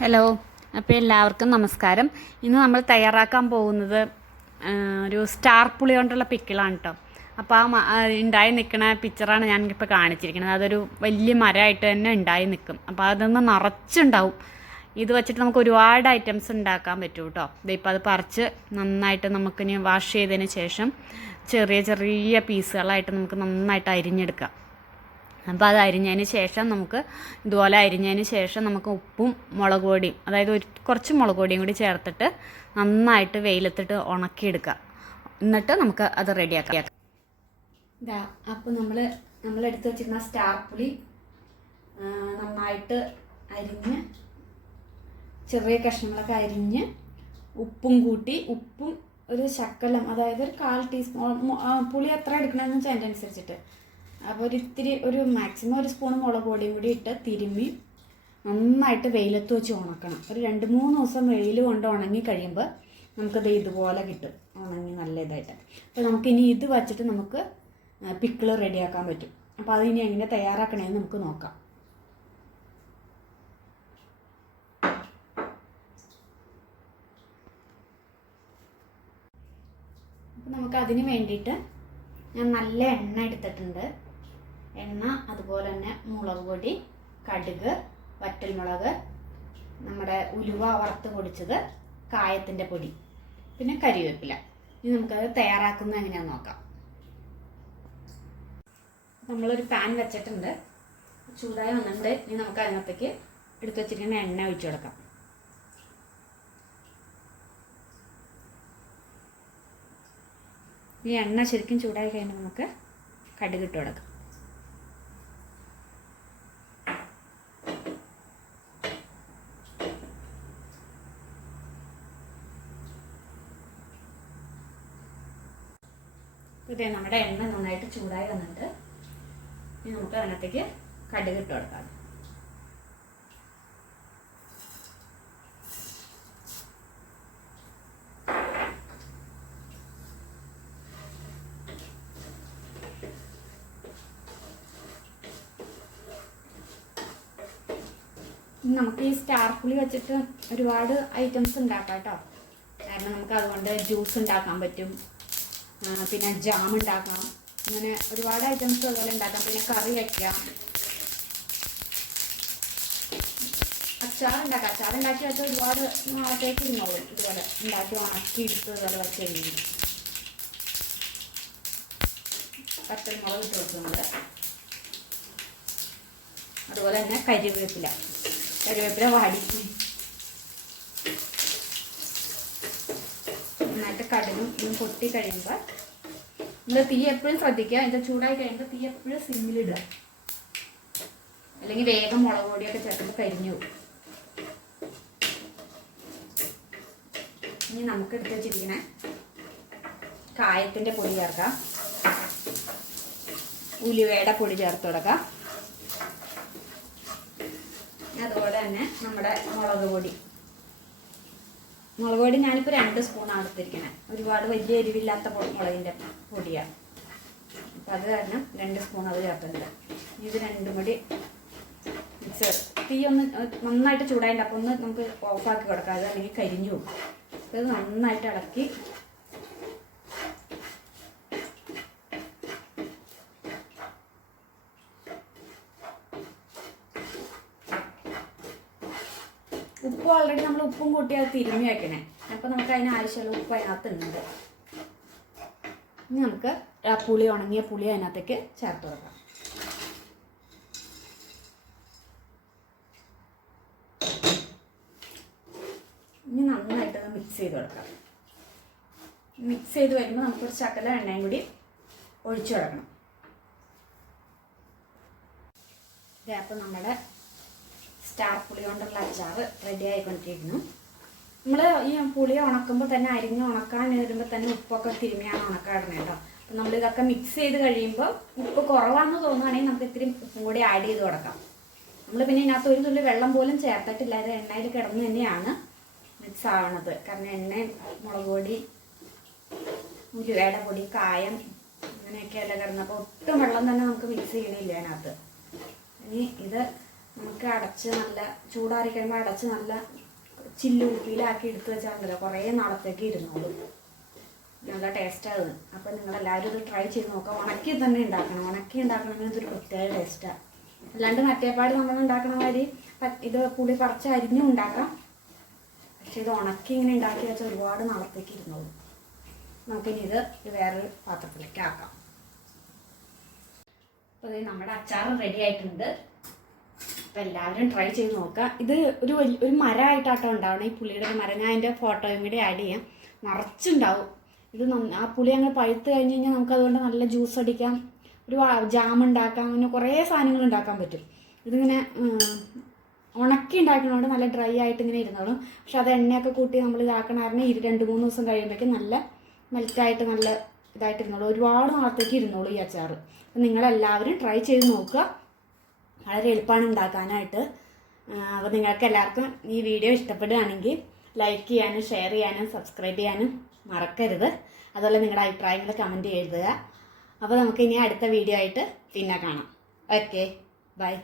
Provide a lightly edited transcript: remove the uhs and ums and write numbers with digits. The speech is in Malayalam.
ഹലോ, അപ്പോൾ എല്ലാവർക്കും നമസ്കാരം. ഇന്ന് നമ്മൾ തയ്യാറാക്കാൻ പോകുന്നത് ഒരു സ്റ്റാർ പുളി കൊണ്ടുള്ള പിക്കിളാണ് കേട്ടോ. അപ്പോൾ ഉണ്ടായി നിൽക്കുന്ന പിക്ചറാണ് ഞാനിപ്പോൾ കാണിച്ചിരിക്കുന്നത്. അതൊരു വലിയ മരമായിട്ട് തന്നെ ഉണ്ടായി നിൽക്കും. അപ്പോൾ അതൊന്ന് നിറച്ചുണ്ടാവും. ഇത് വെച്ചിട്ട് നമുക്ക് ഒരുപാട് ഐറ്റംസ് ഉണ്ടാക്കാൻ പറ്റും കേട്ടോ. ഇതിപ്പോൾ അത് പറിച്ച് നന്നായിട്ട് നമുക്കിനി വാഷ് ചെയ്തതിന് ശേഷം ചെറിയ ചെറിയ പീസുകളായിട്ട് നമുക്ക് നന്നായിട്ട് അരിഞ്ഞെടുക്കാം. അപ്പോൾ അത് അരിഞ്ഞതിന് ശേഷം ഇതുപോലെ അരിഞ്ഞതിന് ശേഷം നമുക്ക് ഉപ്പും മുളക് പൊടിയും, അതായത് കുറച്ച് മുളക് പൊടിയും കൂടി ചേർത്തിട്ട് നന്നായിട്ട് വെയിലത്തിട്ട് ഉണക്കിയെടുക്കുക. എന്നിട്ട് നമുക്ക് അത് റെഡിയാക്കാം. ഇതാ അപ്പോൾ നമ്മളെടുത്ത് വെച്ചിരുന്ന സ്റ്റാർ പുളി നന്നായിട്ട് അരിഞ്ഞ് ചെറിയ കഷ്ണങ്ങളൊക്കെ അരിഞ്ഞ് ഉപ്പും കൂട്ടി, ഉപ്പും ഒരു ശക്കലം, അതായത് ഒരു 1/4 ടീസ്പൂൺ, പുളി എത്ര എടുക്കണമെന്ന് വെച്ചാൽ അതിൻ്റെ അനുസരിച്ചിട്ട്. അപ്പോൾ ഒരു മാക്സിമം ഒരു സ്പൂൺ മുളക് പൊടിയും കൂടി ഇട്ട് തിരുമ്മി നന്നായിട്ട് വെയിലത്ത് വെച്ച് ഉണക്കണം. ഒരു 2-3 ദിവസം വെയിൽ കൊണ്ട് ഉണങ്ങി കഴിയുമ്പോൾ നമുക്കത് ഇതുപോലെ കിട്ടും, ഉണങ്ങി നല്ല ഇതായിട്ട്. അപ്പോൾ നമുക്കിനി ഇത് വച്ചിട്ട് നമുക്ക് പിക്കിള് റെഡിയാക്കാൻ പറ്റും. അപ്പോൾ അതിനി എങ്ങനെ തയ്യാറാക്കണമെന്ന് നമുക്ക് നോക്കാം. അപ്പോൾ നമുക്കതിന് വേണ്ടിയിട്ട് ഞാൻ നല്ല എണ്ണ എടുത്തിട്ടുണ്ട്. എണ്ണ, അതുപോലെ തന്നെ മുളക് പൊടി, കടുക്, വറ്റൽമുളക്, നമ്മുടെ ഉലുവ വറുത്ത് പൊടിച്ചത്, കായത്തിൻ്റെ പൊടി, പിന്നെ കരിവേപ്പില. ഇനി നമുക്കത് തയ്യാറാക്കുന്നത് എങ്ങനെയാണെന്ന് നോക്കാം. നമ്മളൊരു പാൻ വെച്ചിട്ടുണ്ട്, ചൂടായി വന്നിട്ടുണ്ട്. ഇനി നമുക്ക് അതിനകത്തേക്ക് എടുത്ത് വെച്ചിരിക്കുന്ന എണ്ണ ഒഴിച്ചു കൊടുക്കാം. ഈ എണ്ണ ശരിക്കും ചൂടായി കഴിഞ്ഞാൽ നമുക്ക് കടുക് ഇട്ട് കൊടുക്കാം. ഇതേ നമ്മുടെ എണ്ണ നന്നായിട്ട് ചൂടായി വന്നിട്ട് ഇനി നമുക്ക് അതിനകത്തേക്ക് കടുക് ഇട്ട് കൊടുക്കാം. നമുക്ക് ഈ സ്റ്റാർ പുളി വെച്ചിട്ട് ഒരുപാട് ഐറ്റംസ് ഉണ്ടാക്കാം കേട്ടോ. കാരണം നമുക്ക് അതുകൊണ്ട് ജ്യൂസ് ഉണ്ടാക്കാൻ പറ്റും, പിന്നെ ജാം ഉണ്ടാക്കാം, അങ്ങനെ ഒരുപാട് ഐറ്റംസ് അതുപോലെ ഉണ്ടാക്കാം. പിന്നെ കറി വയ്ക്കാം, അച്ചാറുണ്ടാക്കി വെച്ചാൽ ഒരുപാട് നാളത്തേക്ക് ഇരുന്നോളും. ഇതുപോലെ ഉണ്ടാക്കി ഉണക്കി എടുത്ത് ഇതുപോലെ വെച്ച് കഴിഞ്ഞു. പച്ചമുളക് ഇട്ട് വെക്കുന്നത്, അതുപോലെ തന്നെ കരിവേപ്പില വാടി നന്നായിട്ട് കടുകും ഇതും പൊട്ടി കഴിയുമ്പോൾ നമ്മൾ തീ എപ്പോഴും ശ്രദ്ധിക്കുക. അതിൻ്റെ ചൂടായി കഴിയുമ്പോൾ തീ എപ്പോഴും സിമ്മിലിടുക, അല്ലെങ്കിൽ വേഗം മുളക് പൊടിയൊക്കെ ചേർക്കുമ്പോൾ കരിഞ്ഞു പോകും. ഇനി നമുക്ക് എടുത്ത് വെച്ചിരിക്കുന്ന കായത്തിൻ്റെ പൊടി ചേർക്കാം, ഉലുവയുടെ പൊടി ചേർത്ത് കൊടുക്കാം. അതുപോലെ തന്നെ നമ്മുടെ മുളക് പൊടി ഞാനിപ്പോൾ 2 സ്പൂണാണ് എടുത്തിരിക്കുന്നത്. ഒരുപാട് വലിയ എരിവില്ലാത്ത മുളകിൻ്റെ പൊടിയാണ്. അപ്പം അത് കാരണം 2 സ്പൂൺ അത് ചേർത്തിട്ടുണ്ട്. ഇത് രണ്ടും കൂടി മിക്സ്, തീ ഒന്ന് നന്നായിട്ട് ചൂടായിട്ട് അപ്പോൾ ഒന്ന് നമുക്ക് ഓഫാക്കി കൊടുക്കാം, അത് അല്ലെങ്കിൽ കരിഞ്ഞു പോകും. അപ്പോൾ ഇത് നന്നായിട്ട് ഇളക്കി ഉപ്പ് ഓൾറെഡി നമ്മൾ ഉപ്പും കൂട്ടി അത് തിരുമ്മി വയ്ക്കണേ. അപ്പോൾ നമുക്ക് അതിന് ആവശ്യമുള്ള ഉപ്പ് അതിനകത്തുണ്ട്. ഇനി നമുക്ക് ആ ഉണങ്ങിയ പുളി അതിനകത്തേക്ക് ചേർത്ത് കൊടുക്കാം. ഇനി നന്നായിട്ടൊന്ന് മിക്സ് ചെയ്ത് കൊടുക്കാം. മിക്സ് ചെയ്ത് വരുമ്പോൾ നമുക്കൊരു ശകല എണ്ണയും കൂടി ഒഴിച്ചു കൊടുക്കണം. അപ്പോൾ നമ്മുടെ സ്റ്റാർ പുളി കൊണ്ടുള്ള അച്ചാർ റെഡി ആയിക്കൊണ്ടിരിക്കുന്നു. നമ്മൾ ഈ പുളി ഉണക്കുമ്പോൾ തന്നെ അരിഞ്ഞ് ഉണക്കാൻ വരുമ്പോൾ തന്നെ ഉപ്പൊക്കെ തിരുമ്മിയാണ് ഉണക്കാറുണ്ട് കേട്ടോ. അപ്പം നമ്മളിതൊക്കെ മിക്സ് ചെയ്ത് കഴിയുമ്പോൾ ഉപ്പ് കുറവാണെന്ന് തോന്നുകയാണെങ്കിൽ നമുക്ക് ഇത്തിരി ഉപ്പും കൂടി ആഡ് ചെയ്ത് കൊടുക്കാം. നമ്മൾ പിന്നെ ഇതിനകത്ത് ഒരു തുള്ളി വെള്ളം പോലും ചേർത്തിട്ടില്ല, ഇത് എണ്ണയിൽ കിടന്ന് തന്നെയാണ് മിക്സ് ആവണത്. കാരണം എണ്ണയും മുളക് പൊടി, ഉലുവയുടെ പൊടി, കായം അങ്ങനെയൊക്കെയല്ല കിടന്നപ്പോൾ ഒട്ടും വെള്ളം തന്നെ നമുക്ക് മിക്സ് ചെയ്യണില്ല അതിനകത്ത്. ഇനി ഇത് നമുക്ക് അടച്ച് നല്ല ചൂടാറി കഴിയുമ്പോൾ അടച്ച് നല്ല ചില്ലുരുപ്പിയിലാക്കി എടുത്ത് വെച്ചാൽ കുറേ നാളത്തേക്ക് ഇരുന്നോളും. നല്ല ടേസ്റ്റാണ്. അപ്പോൾ നിങ്ങളെല്ലാവരും ഇത് ട്രൈ ചെയ്ത് നോക്കാം. ഉണക്കി തന്നെ ഉണ്ടാക്കണം. ഉണക്കി ഉണ്ടാക്കണമെങ്കിൽ ഇതൊരു പ്രത്യേക ടേസ്റ്റാണ്. അല്ലാണ്ട് മറ്റേപാട് നമ്മൾ ഉണ്ടാക്കണ മാതിരി ഇത് പുളി പറിച്ച് അരിഞ്ഞും ഉണ്ടാക്കാം. പക്ഷെ ഇത് ഉണക്കി ഇങ്ങനെ ഉണ്ടാക്കി വെച്ചാൽ ഒരുപാട് നാളത്തേക്ക് ഇരുന്നോളും. നമുക്കിനി ഇത് വേറൊരു പാത്രത്തിലേക്ക് ആക്കാം. അപ്പോൾ ഇത് നമ്മുടെ അച്ചാർ റെഡി ആയിട്ടുണ്ട്. അപ്പോൾ എല്ലാവരും ട്രൈ ചെയ്ത് നോക്കുക. ഇത് ഒരു മരമായിട്ടാട്ടോ ഉണ്ടാവണം. ഈ പുളിയുടെ ഒരു മരം. ഞാൻ അതിൻ്റെ ഫോട്ടോയും കൂടി ആഡ് ചെയ്യാം. നിറച്ചുണ്ടാവും. ഇത് ആ പുളി അങ്ങ് പഴുത്ത് കഴിഞ്ഞ് കഴിഞ്ഞാൽ നമുക്കതുകൊണ്ട് നല്ല ജ്യൂസ് അടിക്കാം, ഒരു ജാം ഉണ്ടാക്കാം, അങ്ങനെ കുറേ സാധനങ്ങൾ ഉണ്ടാക്കാൻ പറ്റും. ഇതിങ്ങനെ ഉണക്കി ഉണ്ടാക്കുന്നതുകൊണ്ട് നല്ല ഡ്രൈ ആയിട്ട് ഇങ്ങനെ ഇരുന്നോളും. പക്ഷെ അത് എണ്ണയൊക്കെ കൂട്ടി നമ്മൾ ഇതാക്കണമായിരുന്നു. 2-3 ദിവസം കഴിയുമ്പോഴേക്കും നല്ല മെൽറ്റായിട്ട് നല്ല ഇതായിട്ട് ഇരുന്നോളൂ. ഒരുപാട് നാളത്തേക്ക് ഇരുന്നോളൂ ഈ അച്ചാർ. അപ്പം നിങ്ങളെല്ലാവരും ട്രൈ ചെയ്ത് നോക്കുക. വളരെ എളുപ്പമാണ് ഉണ്ടാക്കാനായിട്ട്. അപ്പോൾ നിങ്ങൾക്ക് എല്ലാവർക്കും ഈ വീഡിയോ ഇഷ്ടപ്പെടുകയാണെങ്കിൽ ലൈക്ക് ചെയ്യാനും ഷെയർ ചെയ്യാനും സബ്സ്ക്രൈബ് ചെയ്യാനും മറക്കരുത്. അതുപോലെ നിങ്ങളുടെ അഭിപ്രായങ്ങൾ കമൻറ്റ് എഴുതുക. അപ്പോൾ നമുക്ക് ഇനി അടുത്ത വീഡിയോ ആയിട്ട് പിന്നെ കാണാം. Okay, by.